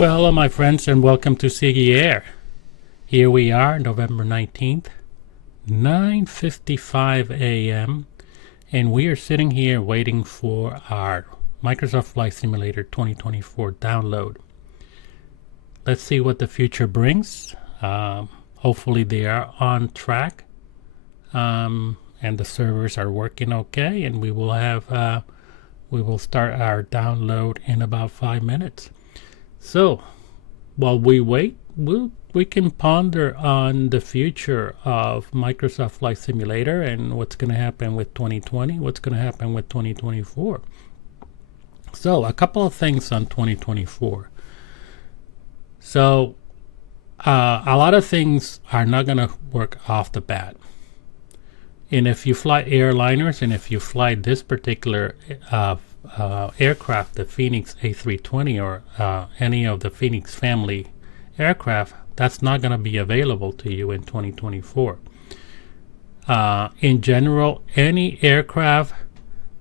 Well, hello, my friends, and welcome to Siggy Air. Here we are, November 19th, 9:55 a.m., and we are sitting here waiting for our Microsoft Flight Simulator 2024 download. Let's see what the future brings. Hopefully they are on track, and the servers are working okay, and we will start our download in about 5 minutes. So, while we wait, we can ponder on the future of Microsoft Flight Simulator and what's going to happen with 2020, what's going to happen with 2024. So, a couple of things on 2024. So, a lot of things are not going to work off the bat. And if you fly airliners, and if you fly this particular aircraft, the Phoenix A320 or any of the Phoenix family aircraft, that's not going to be available to you in 2024. In general, any aircraft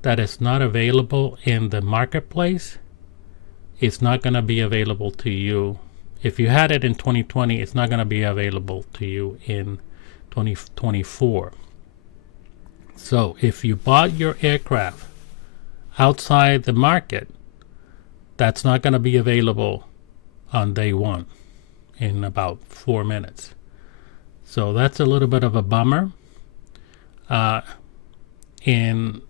that is not available in the marketplace is not going to be available to you. If you had it in 2020, it's not going to be available to you in 2024. So if you bought your aircraft outside the market, that's not going to be available on day one in about 4 minutes. So that's a little bit of a bummer. And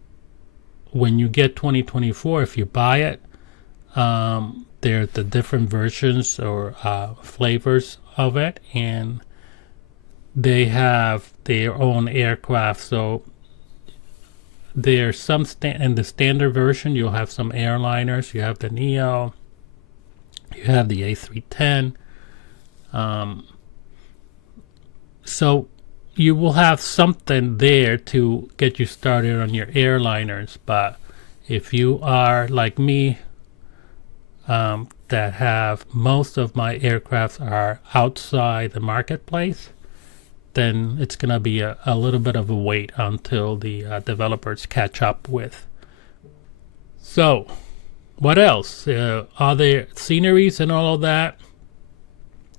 when you get 2024, if you buy it, there are the different versions or flavors of it, and they have their own aircraft. So there's some in the standard version. You'll have some airliners. You have the Neo. You have the A310. So you will have something there to get you started on your airliners. But if you are like me, that have most of my aircrafts are outside the marketplace, then it's going to be a little bit of a wait until the developers catch up with. So, what else? Are there sceneries and all of that?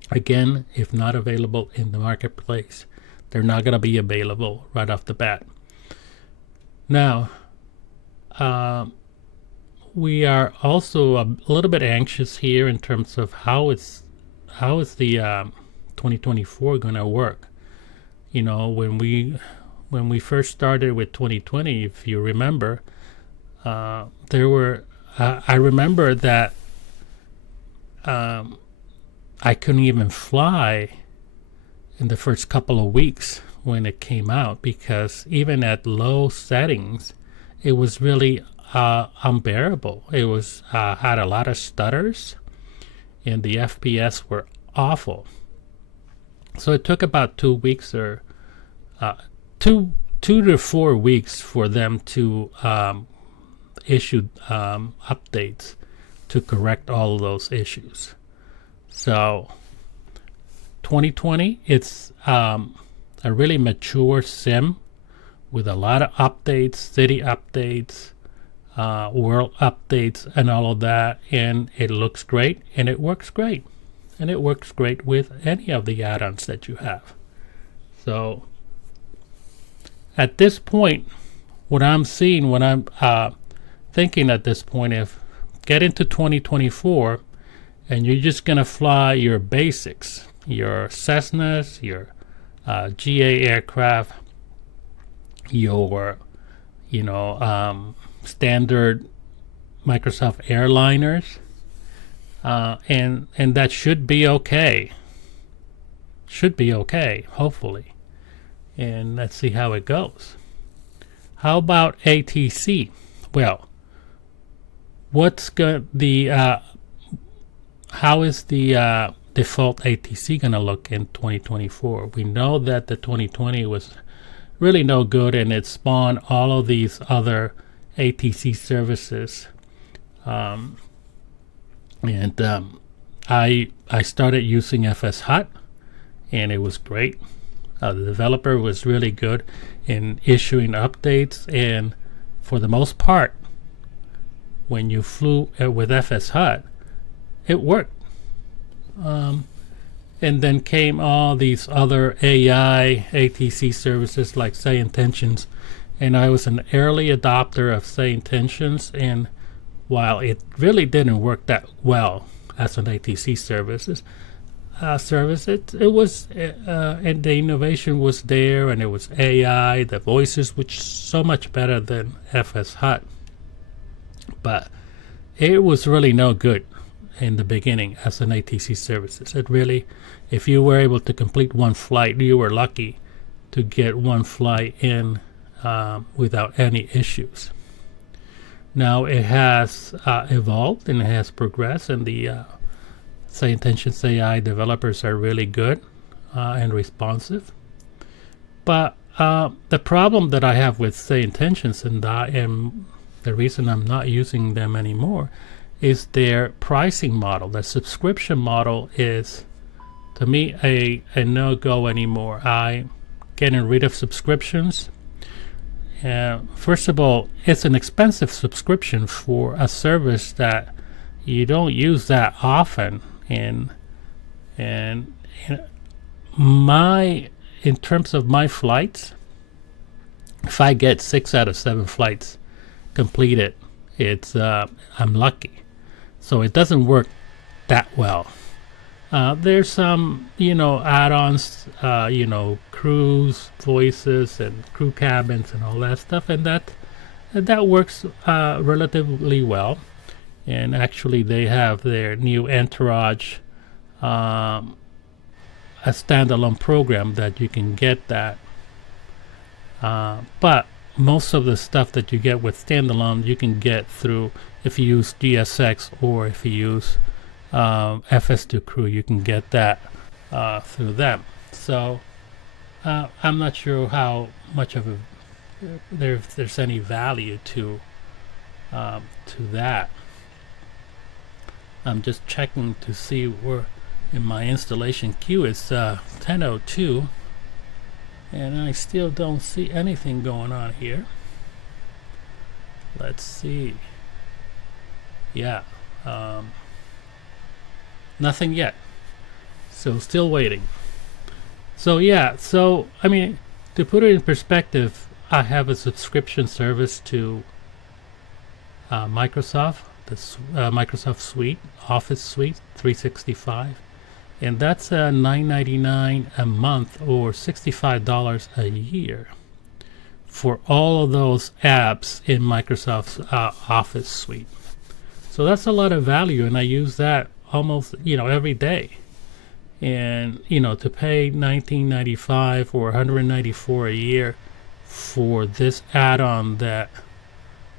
Again, if not available in the marketplace, they're not going to be available right off the bat. Now, we are also a little bit anxious here in terms of how is the 2024 going to work. You know, when we first started with 2020, if you remember, there were I remember that I couldn't even fly in the first couple of weeks when it came out, because even at low settings, it was really unbearable. It was had a lot of stutters, and the FPS were awful. So it took about 2 weeks or 2 to 4 weeks for them to issue updates to correct all of those issues. So 2020, it's a really mature sim with a lot of updates, city updates, world updates, and all of that. And it looks great, and it works great. And it works great with any of the add-ons that you have. So at this point, what I'm seeing, what I'm thinking at this point, if get into 2024 and you're just going to fly your basics, your Cessnas, your GA aircraft, your standard Microsoft airliners, and that should be okay. Should be okay, hopefully. And let's see how it goes. How about ATC? Well, how is the default ATC going to look in 2024? We know that the 2020 was really no good, and it spawned all of these other ATC services. I started using FS Hut, and it was great. The developer was really good in issuing updates, and for the most part, when you flew with FS Hut, it worked. And then came all these other AI ATC services like Say Intentions, and I was an early adopter of Say Intentions, and while it really didn't work that well as an ATC service, it was and the innovation was there, and it was AI, the voices, which so much better than FS Hut, but it was really no good in the beginning as an ATC services. It really, if you were able to complete one flight, you were lucky to get one flight in without any issues. Now it has evolved and it has progressed, and the Say Intentions AI developers are really good and responsive. But the problem that I have with Say Intentions, and the reason I'm not using them anymore, is their pricing model. The subscription model is, to me, a no-go anymore. I'm getting rid of subscriptions. First of all, it's an expensive subscription for a service that you don't use that often. And in terms of my flights, if I get 6 out of 7 flights completed, it's I'm lucky. So it doesn't work that well. There's some, add-ons, crews, voices, and crew cabins, and all that stuff, and that works relatively well. And actually, they have their new Entourage, a standalone program that you can get that. But most of the stuff that you get with standalone, you can get through, if you use GSX or if you use FS2 Crew, you can get that through them. So I'm not sure how much of there's any value to that. I'm just checking to see where in my installation queue it's 10:02, and I still don't see anything going on here. Let's see. Yeah, nothing yet. So still waiting. So yeah, I mean, to put it in perspective, I have a subscription service to Microsoft, the Microsoft Suite, Office Suite 365, and that's $9.99 a month or $65 a year for all of those apps in Microsoft's Office Suite. So that's a lot of value, and I use that almost every day. And to pay $19.95 or $194 a year for this add-on that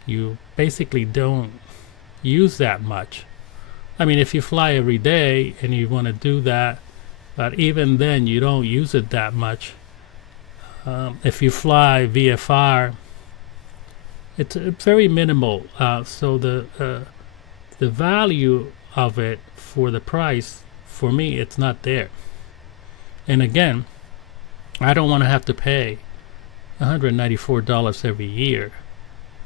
you basically don't use that much. I mean, if you fly every day and you want to do that, but even then you don't use it that much. If you fly VFR, it's very minimal. So the value of it for the price, for me, it's not there. And again, I don't want to have to pay $194 every year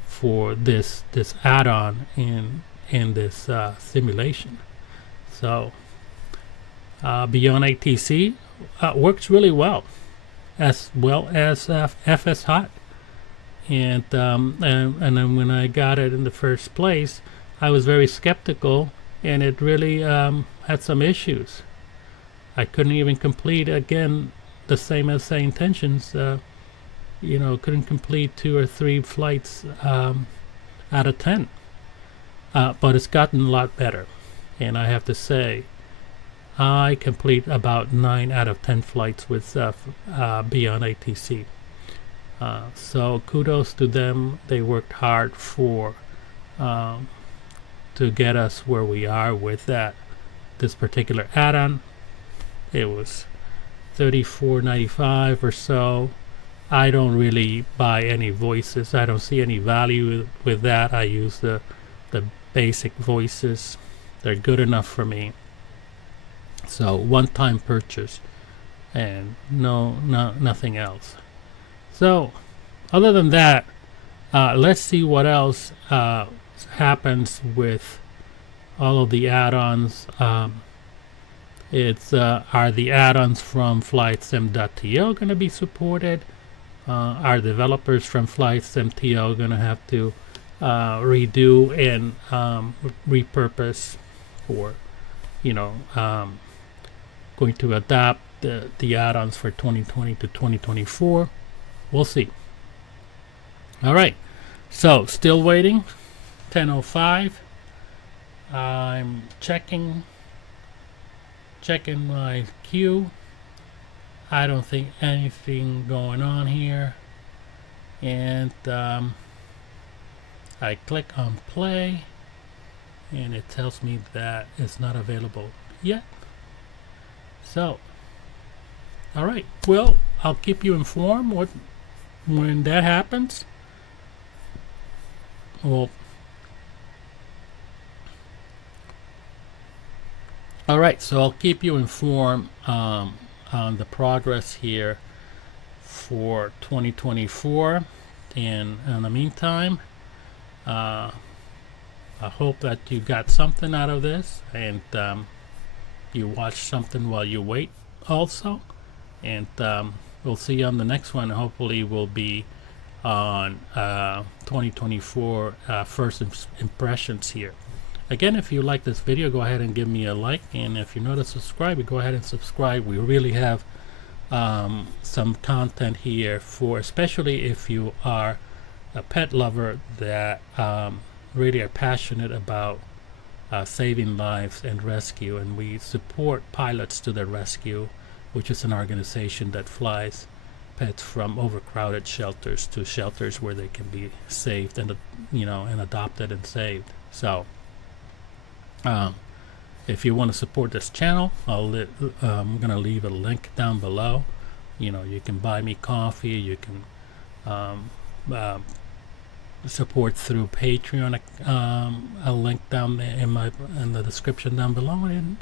for this add-on in this simulation. So Beyond ATC works really well as FS Hot, and then when I got it in the first place, I was very skeptical, and it really had some issues. I couldn't even complete, again, the same as Say Intentions. Couldn't complete 2 or 3 flights out of 10. But it's gotten a lot better, and I have to say, I complete about 9 out of 10 flights with Beyond ATC. So kudos to them. They worked hard to get us where we are with this particular add-on. It was $34.95 or so. I don't really buy any voices. I don't see any value with that. I use the basic voices. They're good enough for me. So one-time purchase and nothing else. So other than that, let's see what else happens with all of the add-ons. It's are the add-ons from flightsim.to going to be supported? Are developers from flightsim.to going to have to redo and repurpose, or going to adapt the add-ons for 2020 to 2024? We'll see. All right, so still waiting. 10:05. I'm checking my queue. I don't think anything going on here, and I click on play and it tells me that it's not available yet. So all right, well, I'll keep you informed when that happens. Well, all right, so I'll keep you informed on the progress here for 2024. And in the meantime, I hope that you got something out of this, and you watch something while you wait also. And we'll see you on the next one. Hopefully we'll be on 2024 first impressions here. Again, if you like this video, go ahead and give me a like, and if you're not a subscriber, go ahead and subscribe. We really have some content here for, especially if you are a pet lover that really are passionate about saving lives and rescue. And we support Pilots to the Rescue, which is an organization that flies pets from overcrowded shelters to shelters where they can be saved and and adopted and saved. So if you want to support this channel, I'm gonna leave a link down below. You can buy me coffee, you can support through Patreon, a link down there in the description down below. And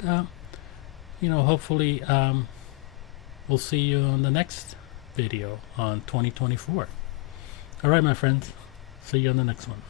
hopefully we'll see you on the next video on 2024. All right, my friends, see you on the next one.